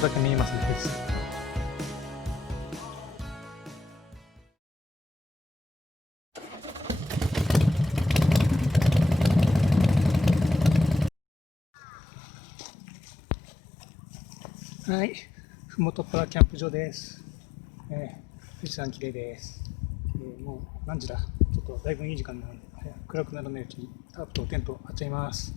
とだけ見えますね。はい、ふもとっぱらキャンプ場です。富士山綺麗です。もう何時だ、ちょっとだいぶいい時間なので、暗くならないうちにタープとテント張っちゃいます。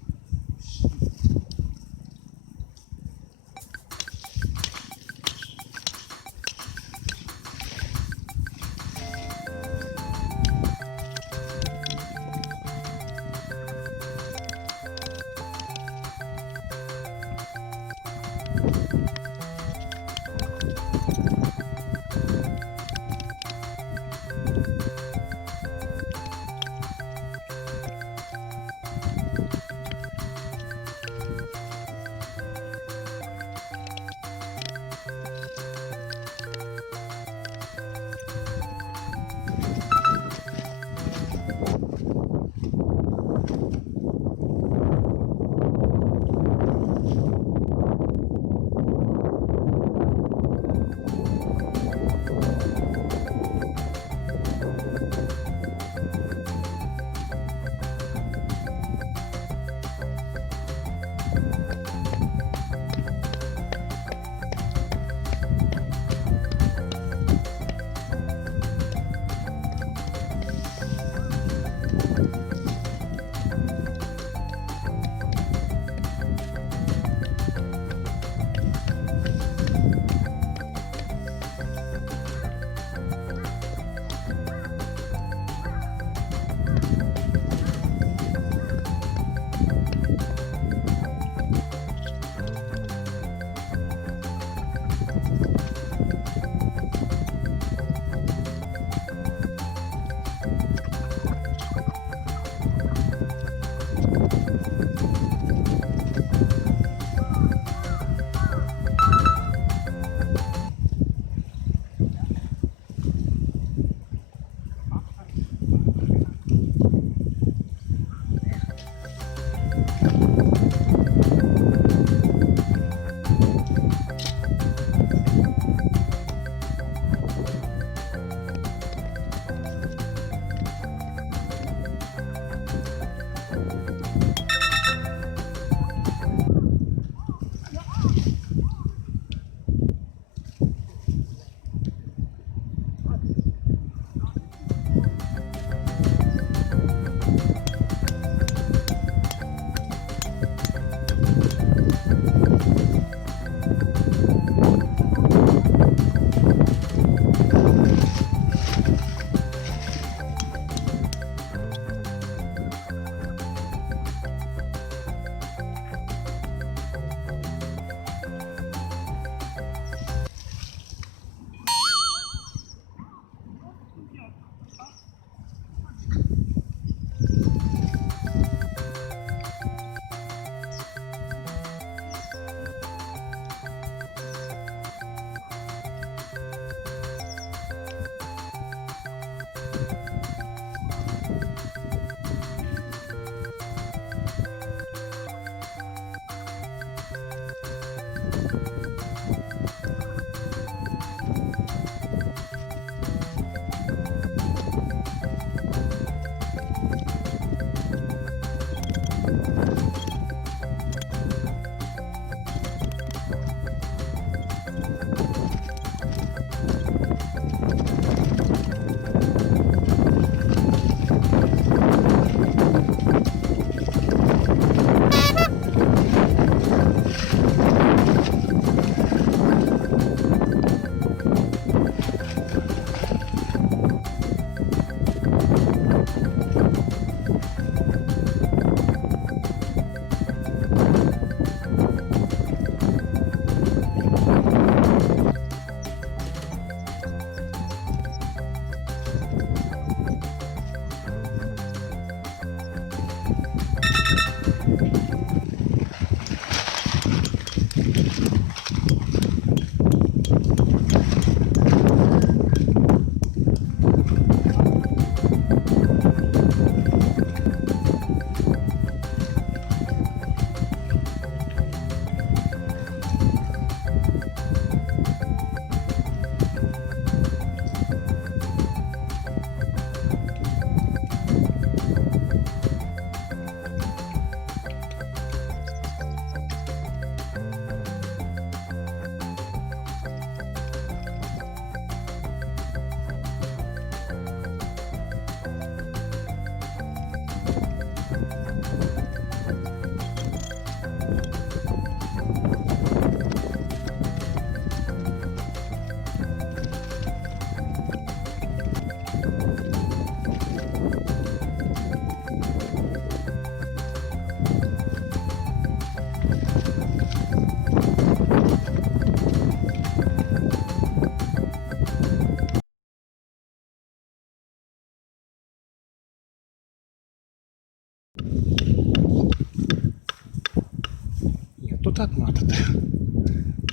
タープが当たったよ。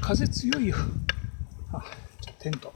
風強いよ。あ、テント。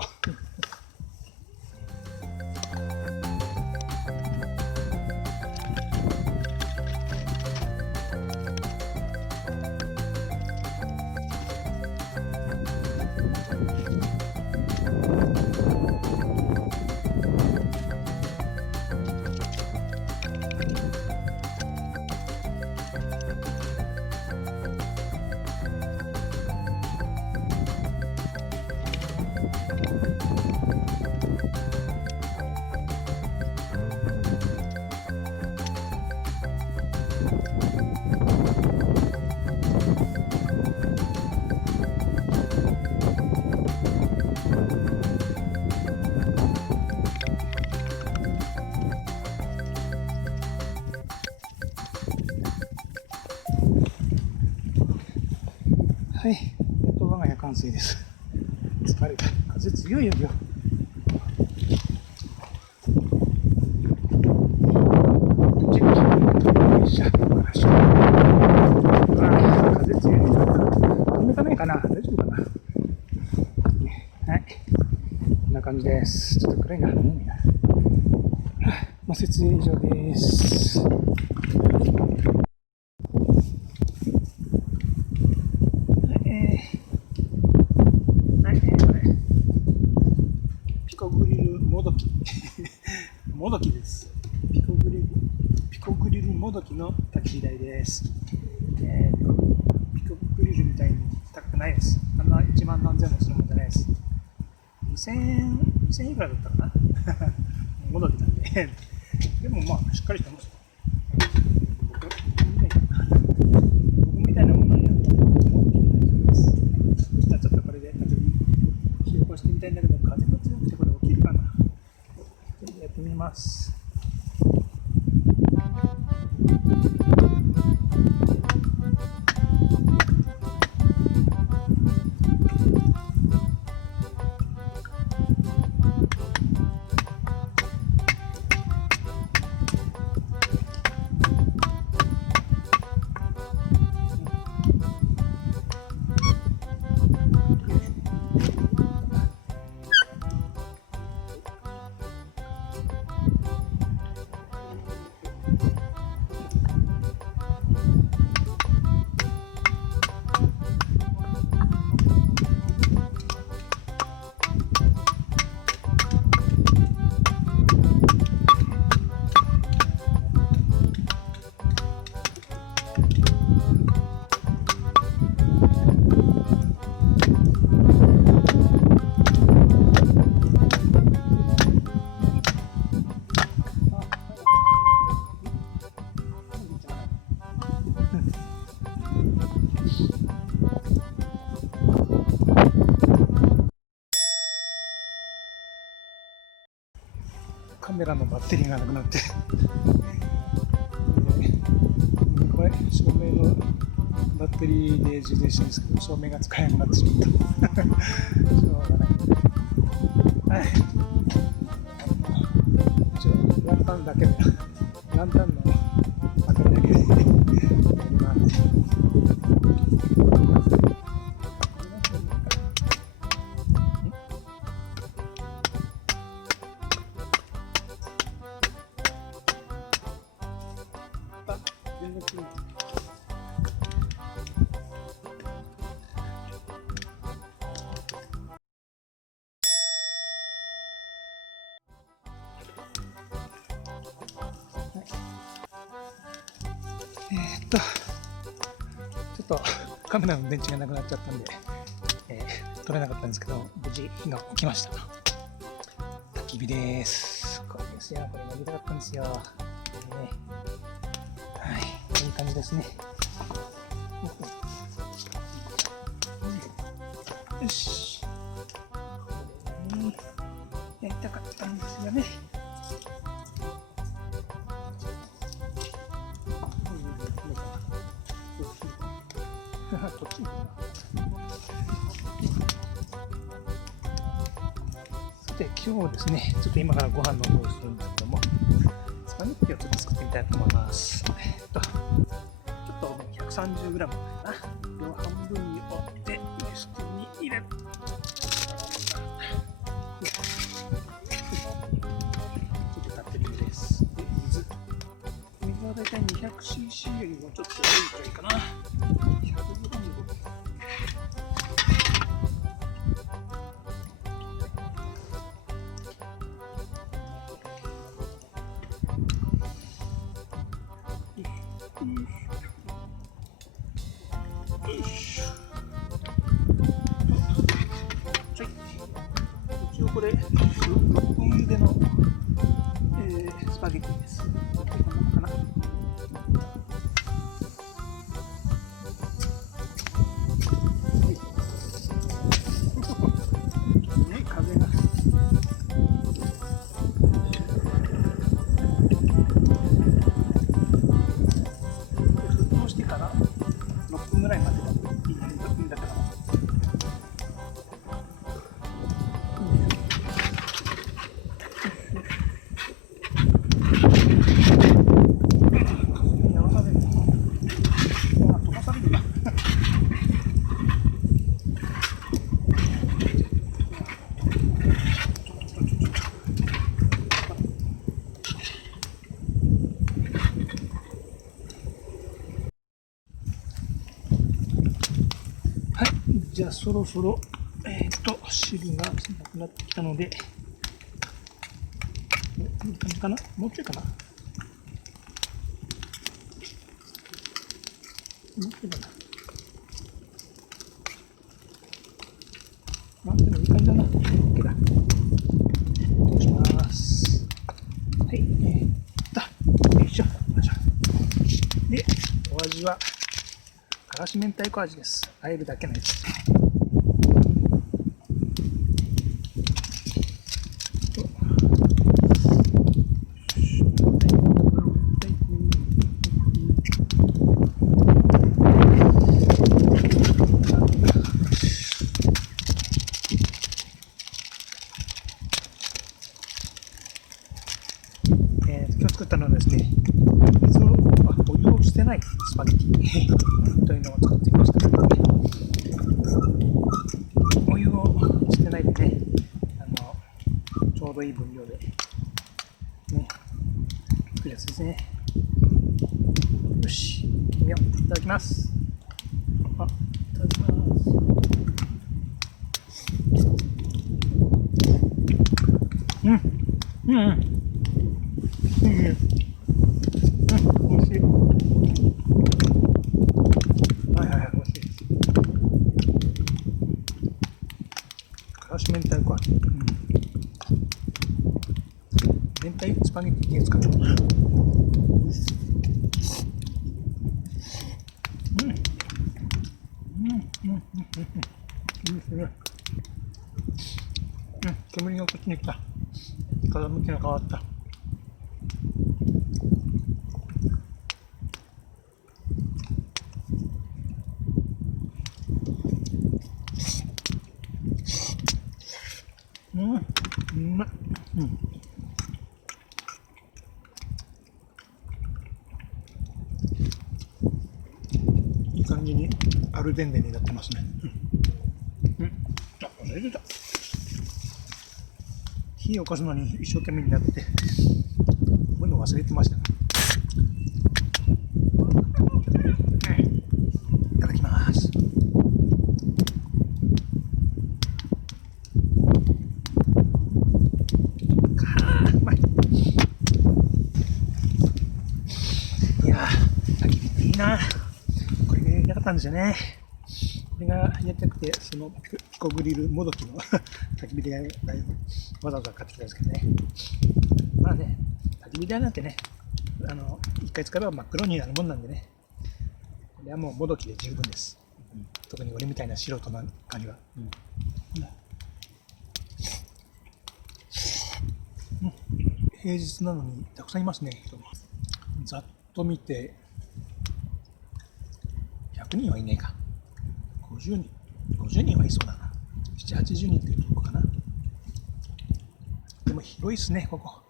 はい、やっと我が家完成です。疲れた。風強いよ、今日。風強い。止めないかな、大丈夫かな。はい、こんな感じです。ちょっと暗いな。設営以上です。ピコグリルもどきもどきです。ピコグリルもどきの焚き火台です。ピコグリルみたいに高くないです。あんな1万何千もするもんじゃないです。2000いくらだったかなもどきなんででもまあしっかりしてます。僕みたいなものには持ってみたいです。じゃあちょっとこれで火起こしてみたいんだけど、風が強くてこれ起きるかな。やってみます。カメラのバッテリーがなくなってこれ照明のバッテリーで充電してるんですけど、照明が使えなくなってしまったしょうがない。はい、一応ランタンだけでランタンの明かりだけでやります。ちょっとカメラの電池がなくなっちゃったんで、撮れなかったんですけど、無事火が起きました。焚き火です。これですよ、これやりたかったんですよ。はい、いい感じですね。よし。これね、やりたかったんですよね。こっちにさて今日ですね、ちょっと今からご飯の方をするんですけども、スパゲッティをちょっと作ってみたいと思います。ちょっとね、130g かな。量半分 200cc よりもちょっと多いくらいかな。100g。一応これ6分茹での、スパゲティです。こんなのかな。風が沸騰してから6分ぐらいまでいいんだけど、はい、じゃあそろそろ汁がなくなってきたので、いい感じかな？もうちょいかな？もうちょいかな？あ、でもいい感じだな。OK だ。通します。はい、よいしょ。で、お味はからし明太子味です。あえるだけのやつ。今日作ったのはですね、お湯を捨てないスパゲティというのを作ってみました。お湯を捨てないでね、ちょうどいい分量で、ね、作るやつですね。よし、いただきます。いただきます。美味しい。はいはいはい、美味しいです。からし明太子味。明太スパゲティっていうんですかね。いいですね。煙がこっちに来た。風向きが変わった。うまい。いい感じにアルデンデになってますね。あ、出た。火を起こすのに一生懸命になってこういうの忘れてました。いただきます。うまい。いやー、焚き火っていいな。これがやりたかったんですよね。これがやりたくて、そのピコグリルもどきの焚き火台わざわざ買ってきたんですけどね。まあね、焚き火台なんてね、一回使えば真っ黒になるもんなんでね、これはもうもどきで十分です。特に俺みたいな素人なんかには。平日なのにたくさんいますね、人が。ざっと見て、100人はいねえか。50人はいそうだな。7、80人っていうとこかな。でも広いっすね、ここ。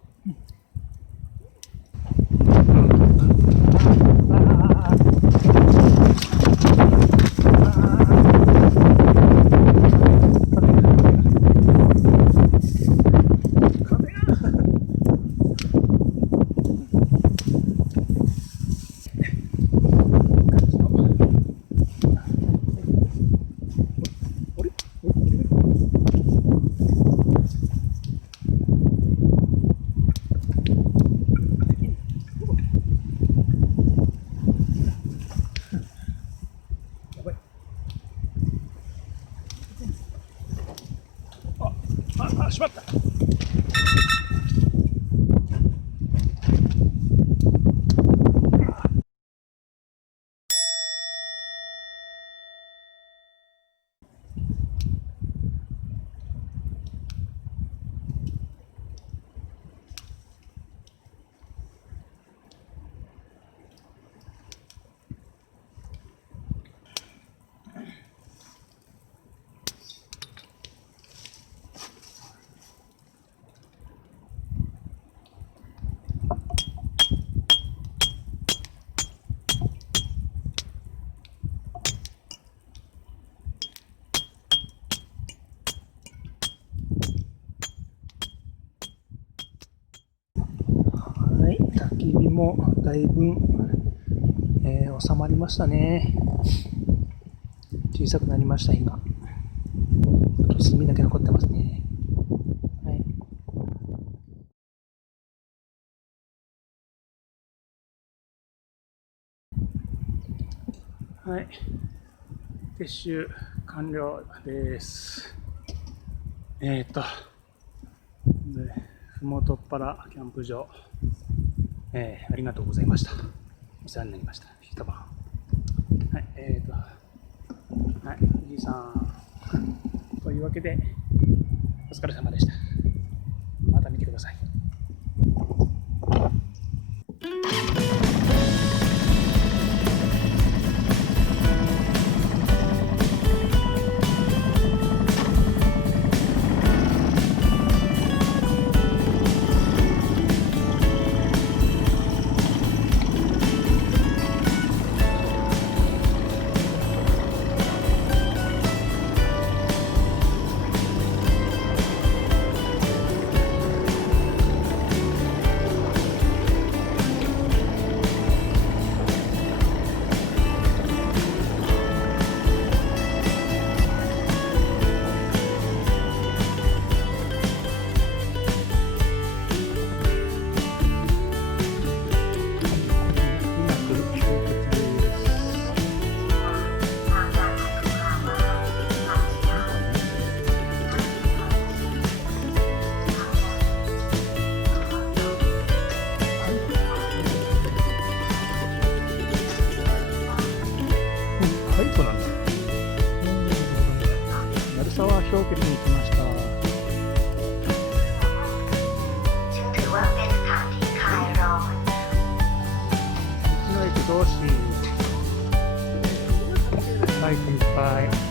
あ、しまった。焚き火もだいぶ、収まりましたね。小さくなりました火が。あと炭だけ残ってますね。はい、撤収完了です。ふもとっぱらキャンプ場、ありがとうございました。お世話になりました。一晩。はい、はい、富士山。というわけで、お疲れ様でした。また見てください。氷結に来ました。道の駅同士、バイクいっぱい。